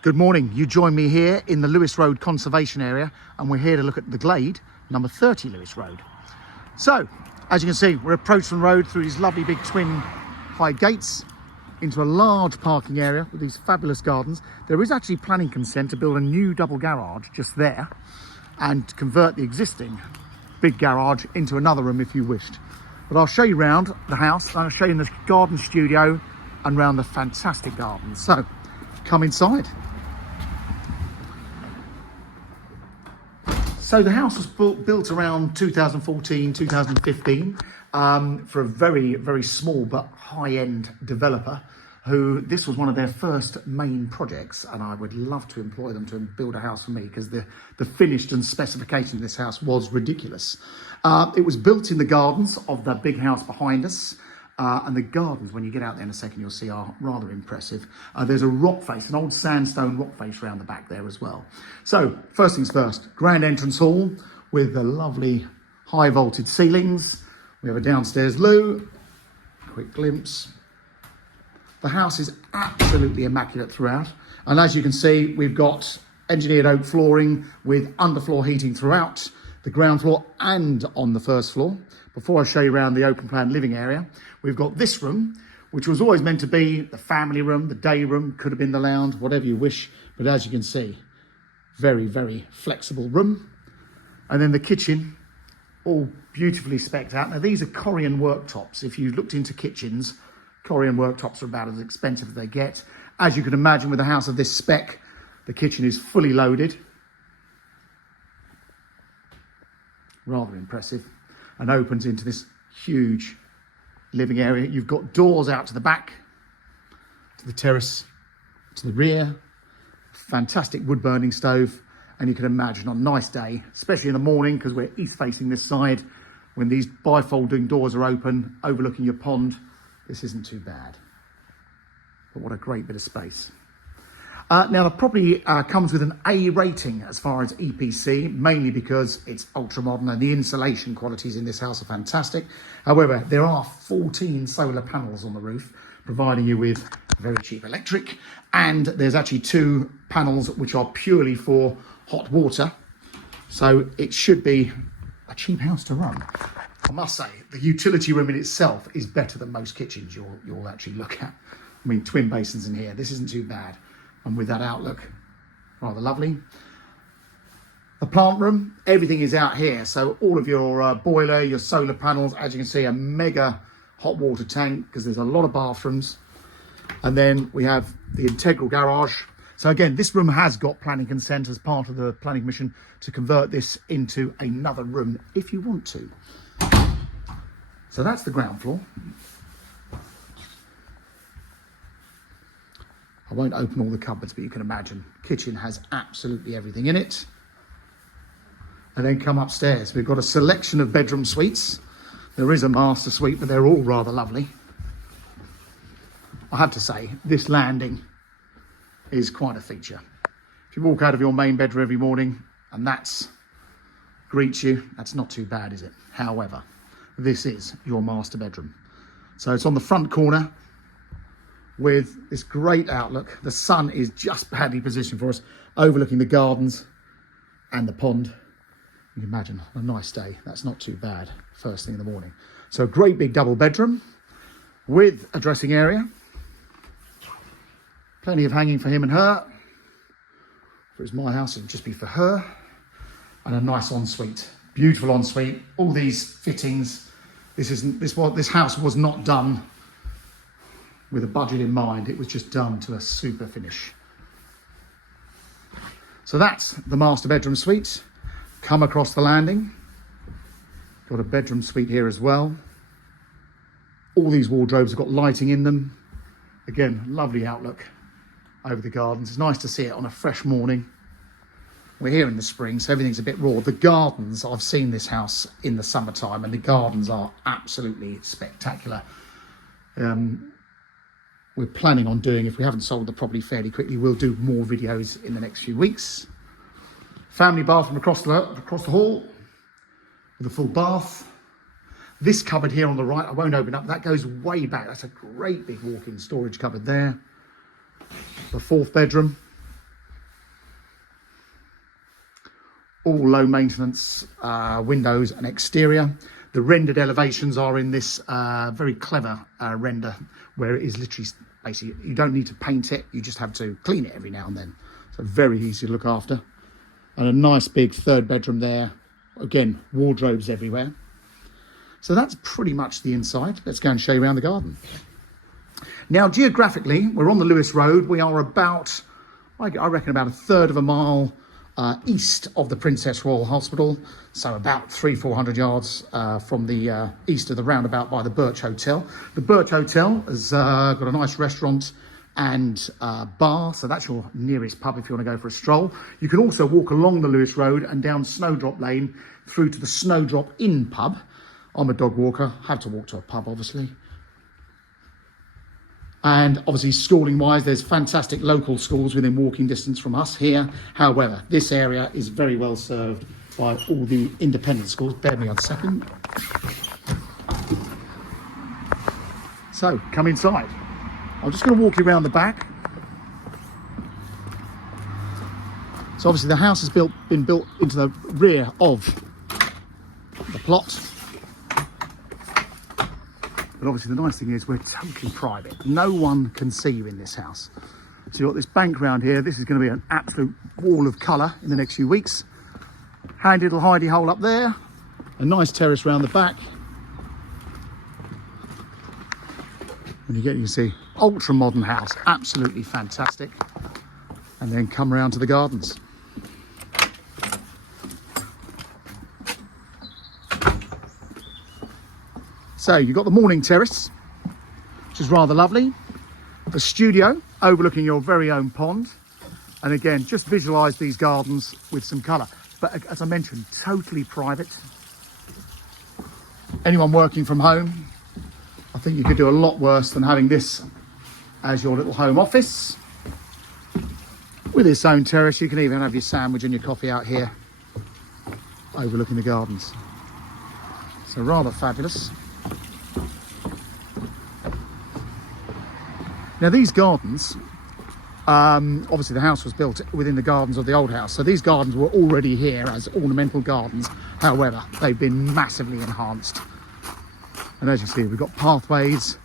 Good morning. You join me here in the Lewes Road Conservation Area, and we're here to look at the Glade, number 30 Lewes Road. So, as you can see, we're approaching the road through these lovely big twin high gates into a large parking area with these fabulous gardens. There is actually planning consent to build a new double garage just there and convert the existing big garage into another room if you wished. But I'll show you around the house, and I'll show you in the garden studio and around the fantastic gardens. So, come inside. So the house was built around 2014, 2015 for a very, very small but high-end developer who this was one of their first main projects, and I would love to employ them to build a house for me because the finished and specification of this house was ridiculous. It was built in the gardens of the big house behind us. And the gardens, when you get out there in a second, you'll see are rather impressive. There's a rock face, an old sandstone rock face around the back there as well. So, first things first, grand entrance hall with the lovely high vaulted ceilings. We have a downstairs loo, quick glimpse. The house is absolutely immaculate throughout. And as you can see, we've got engineered oak flooring with underfloor heating throughout the ground floor and on the first floor. Before I show you around the open plan living area, we've got this room, which was always meant to be the family room, the day room, could have been the lounge, whatever you wish. But as you can see, very, very flexible room. And then the kitchen, all beautifully specced out. Now, these are Korean worktops. If you looked into kitchens, Korean worktops are about as expensive as they get. As you can imagine, with a house of this spec, the kitchen is fully loaded. Rather impressive. And opens into this huge living area. You've got doors out to the back, to the terrace, to the rear, fantastic wood burning stove. And you can imagine on a nice day, especially in the morning, because we're east facing this side, when these bifolding doors are open, overlooking your pond, this isn't too bad. But what a great bit of space. Now, the property comes with an A rating as far as EPC, mainly because it's ultra modern and the insulation qualities in this house are fantastic. However, there are 14 solar panels on the roof, providing you with very cheap electric. And there's actually 2 panels which are purely for hot water. So it should be a cheap house to run. I must say, the utility room in itself is better than most kitchens you'll actually look at. I mean, twin basins in here, this isn't too bad. And with that outlook, rather lovely. The plant room, everything is out here. So all of your boiler, your solar panels, as you can see, a mega hot water tank because there's a lot of bathrooms. And then we have the integral garage. So again, this room has got planning consent as part of the planning commission to convert this into another room if you want to. So that's the ground floor. I won't open all the cupboards, but you can imagine. Kitchen has absolutely everything in it. And then come upstairs. We've got a selection of bedroom suites. There is a master suite, but they're all rather lovely. I have to say, this landing is quite a feature. If you walk out of your main bedroom every morning and that's greets you, that's not too bad, is it? However, this is your master bedroom. So it's on the front corner, with this great outlook. The sun is just badly positioned for us, overlooking the gardens and the pond. You can imagine on a nice day, that's not too bad first thing in the morning. So a great big double bedroom with a dressing area. Plenty of hanging for him and her. If it was my house, it'd just be for her. And a nice ensuite, beautiful ensuite. All these fittings. This house was not done with a budget in mind. It was just done to a super finish. So that's the master bedroom suite. Come across the landing. Got a bedroom suite here as well. All these wardrobes have got lighting in them. Again, lovely outlook over the gardens. It's nice to see it on a fresh morning. We're here in the spring, so everything's a bit raw. The gardens, I've seen this house in the summertime, and the gardens are absolutely spectacular. We're planning on doing, if we haven't sold the property fairly quickly, we'll do more videos in the next few weeks. Family bathroom across the hall with a full bath. This cupboard here on the right, I won't open up, that goes way back. That's a great big walk-in storage cupboard there. The 4th bedroom. all low maintenance windows and exterior. The rendered elevations are in this very clever render, where it is literally, basically, you don't need to paint it, you just have to clean it every now and then. So very easy to look after. And a nice big third bedroom there. Again, wardrobes everywhere. So that's pretty much the inside. Let's go and show you around the garden. Now, geographically, we're on the Lewes Road. We are about, I reckon, about a third of a mile east of the Princess Royal Hospital. So about 300-400 yards from the east of the roundabout by the Birch Hotel. The Birch Hotel has got a nice restaurant and bar, so that's your nearest pub if you want to go for a stroll. You can also walk along the Lewes Road and down Snowdrop Lane through to the Snowdrop Inn pub. I'm a dog walker, have to walk to a pub obviously. And obviously schooling wise, there's fantastic local schools within walking distance from us here. However, this area is very well served by all the independent schools. Bear with me a second. So come inside. I'm just going to walk you around the back. So obviously the house has been built into the rear of the plot. But obviously the nice thing is we're totally private. No one can see you in this house. So you've got this bank round here. This is going to be an absolute wall of colour in the next few weeks. Handy little hidey hole up there. A nice terrace round the back. And you can see ultra modern house, absolutely fantastic. And then come around to the gardens. So you've got the morning terrace, which is rather lovely. The studio overlooking your very own pond. And again, just visualise these gardens with some colour. But as I mentioned, totally private. Anyone working from home, I think you could do a lot worse than having this as your little home office. With its own terrace, you can even have your sandwich and your coffee out here, overlooking the gardens. So rather fabulous. Now these gardens, obviously the house was built within the gardens of the old house. So these gardens were already here as ornamental gardens. However, they've been massively enhanced. And as you see, we've got pathways,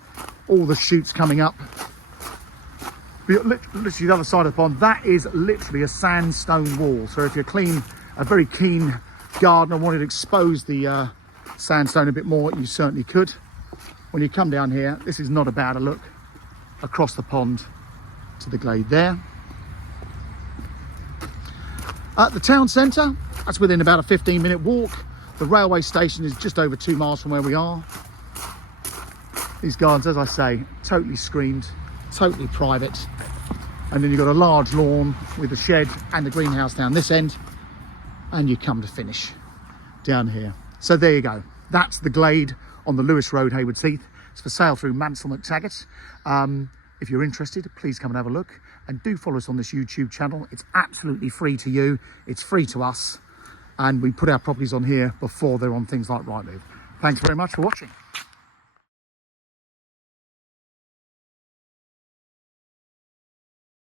all the shoots coming up. Literally the other side of the pond, that is literally a sandstone wall. So if you're a very keen gardener, wanted to expose the sandstone a bit more, you certainly could. When you come down here, this is not a bad a look across the pond to the Glade there. At the town centre, that's within about a 15-minute walk. The railway station is just over 2 miles from where we are. These gardens, as I say, totally screened, totally private. And then you've got a large lawn with the shed and the greenhouse down this end. And you come to finish down here. So there you go. That's the Glade on the Lewes Road, Haywards Heath. It's for sale through Mansell McTaggart. If you're interested, please come and have a look. And do follow us on this YouTube channel. It's absolutely free to you. It's free to us. And we put our properties on here before they're on things like Rightmove. Thanks very much for watching.